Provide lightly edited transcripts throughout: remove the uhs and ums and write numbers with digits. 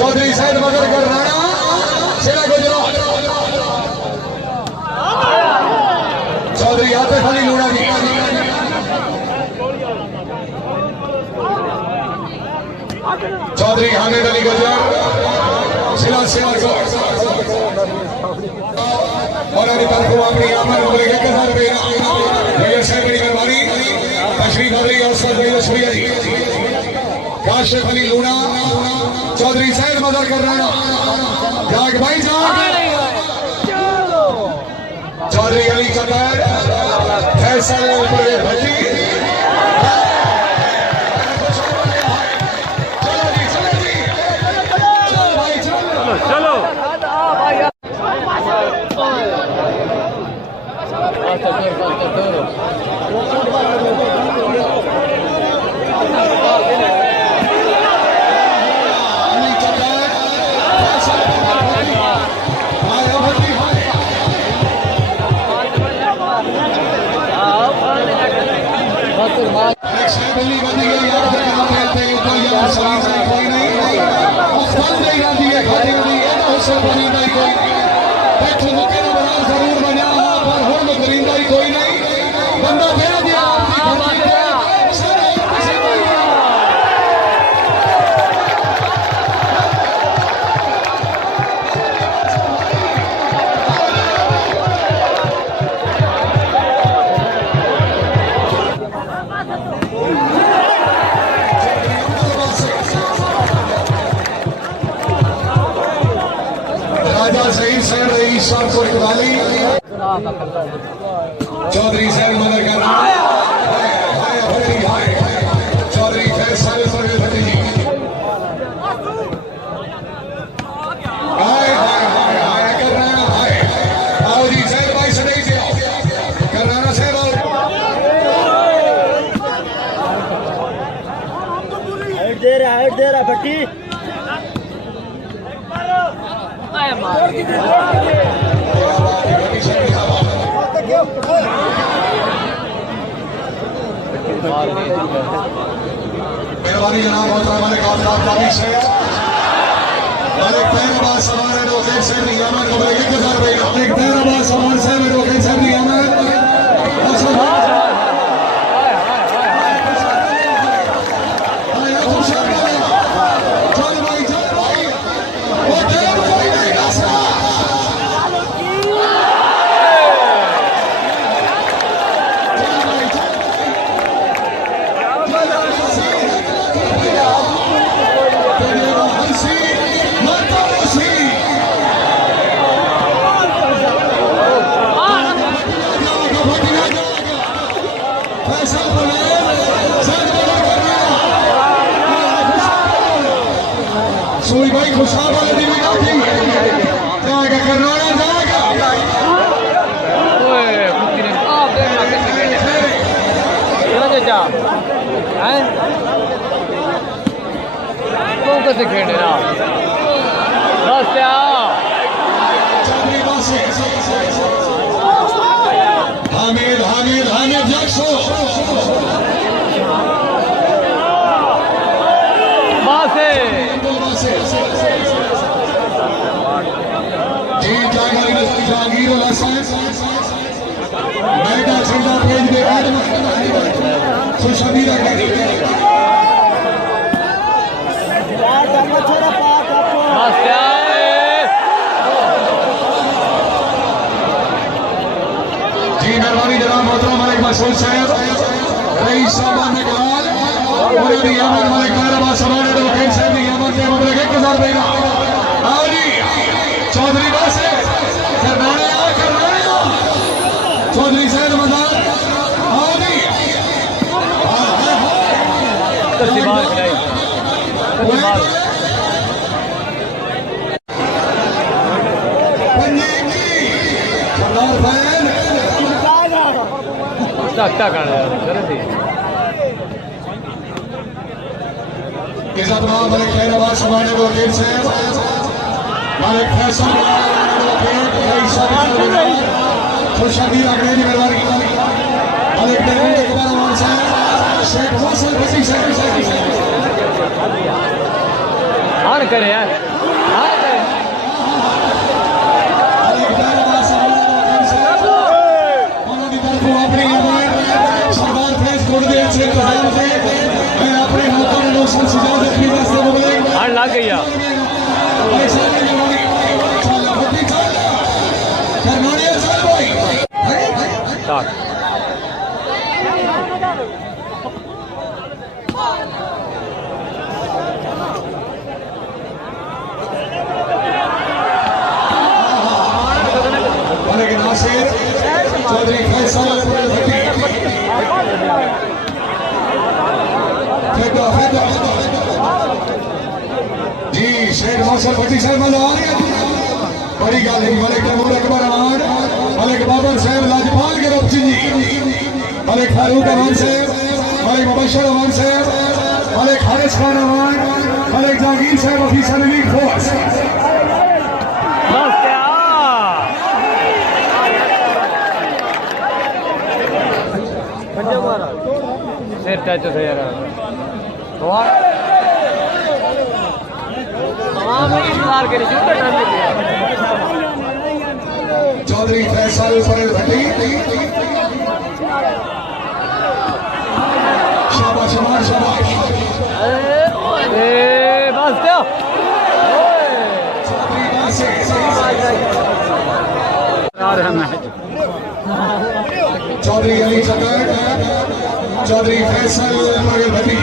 चौधरी सैद मगर कर राणा सिरा गुजरात चौधरी आते खाली लूणा जी चौधरी हामिद अली गुजर सिला सिला और तरफ अपनी आमद बोले 1000 रुपये भैया साहब बड़ी मेहरबानी तशरीफ अली और सर भैया शुक्रिया जी काशिफ अली लूणा चौधरी सैद मदर कर रहे हैं जाग भाई जाग चौधरी अली कबर फैसल भट्टी चलो चौधरी सैद मदर का चौधरी फैसल भट्टी जी कर रहे हैं आओ जी सैद भाई से नहीं कर रहा ना सैद हाइट दे रहा भट्टी मेहरबानी जनाब हमारे काफिलात काफी से एक पैरबाज सवार है रोके से नियामत को बोले 1000 रुपये एक पैरबाज सवार से रोके से नियामत सुई भाई खुशाब वाले दिन में काफी जाएगा करना जाएगा ओए मुक्ति ने आप देखना कैसे खेले जा हैं कौन कैसे खेले ना बस वाला साइंस मैदा छिंदा पेज के बाद खुशाबी रख दी जी मेहरबानी जनाब मोहतरम मलिक मसूद साहब रईस साहब ने कलाल और भी अमर मलिक मेहरबान समाने दो खेल साहब ने अमर के मुबरक 1000 देना आओ जी चौधरी बासित करनाने आ करनाने चौधरी साहब रमजान आओ जी तस्लीमात खिलाई तस्लीमात टक कर करे थी किसा तमाम मलिक खैराबाद समाने दो खेल साहब मलिक फैसल खुशाबी आगरे की मेहरबानी मलिक महमूद अकबर साहब शेख फैसल बसी साहब हार करे यार हार करे मलिक खैराबाद समाने दो खेल साहब उन्होंने तरफ अपनी सरदार फैज छोड़ दिया से कहां से मैं अपने हाथों में लोशन सजा रखी वास्ते बोले हार लग गई यार स्टार्ट मलिक नासिर चौधरी फैसल भट्टी जी शेख मौसल भट्टी साहब मजा आ रही है बड़ी गल है मलिक महमूद अकबर अमान मलिक बाबर साहब लाजपाल के रफ्ती जी मलिक फारूक अमान साहब मलिक मुबशर अमान साहब मलिक हारिस खान अमान मलिक जहांगीर साहब ऑफिसर लीग फोर्स बस क्या सिर टच से यार तमाम इंतजार के लिए चौधरी फैसल भट्टी शाबाश अमान शाबाश बस क्या चौधरी बासित चौधरी अली सदर चौधरी फैसल भट्टी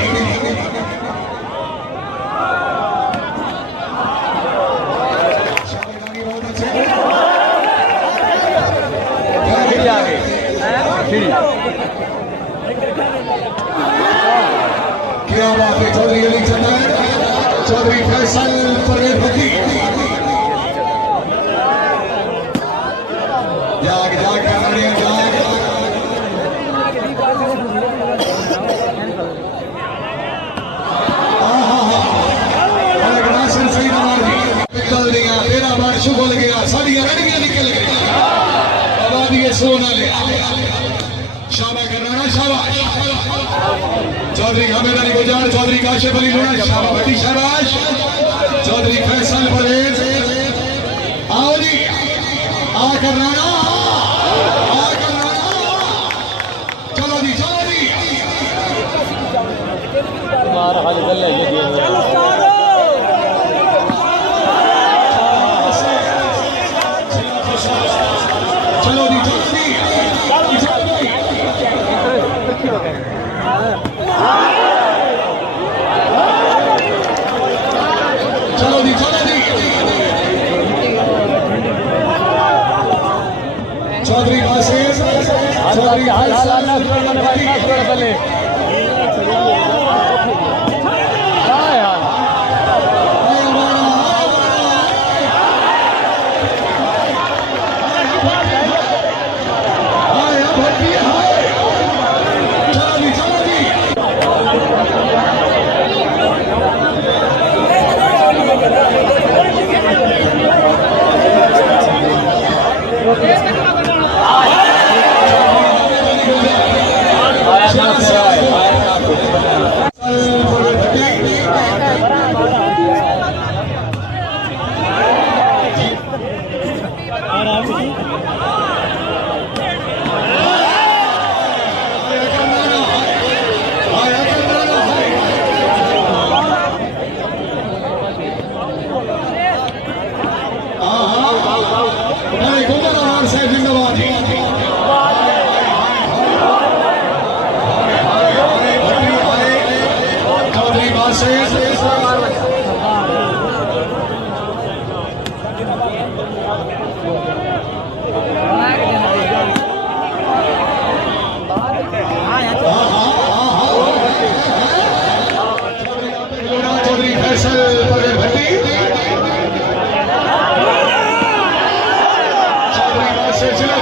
क्या बात है चौधरी अली सदर चौधरी फैसल भट्टी जाग जाग करने जाग सही निकल दिया तेरा बार शुगल गया साड़ियां रड़ियां निकल गई आबादी सोना ले शाबाश करना शाबाश चौधरी हमीद अली गुजर चौधरी काशिफ अली लूना शाबाश भट्टी शाबाश चौधरी फैसल परवेज आओ जी आ करना चलो जी तुम्हारा हाल गल है ये चलो जी चलो जी चौधरी बासित चौधरी पहले Gracias. चौधरी फैसल पर भट्टी चौधरी बासित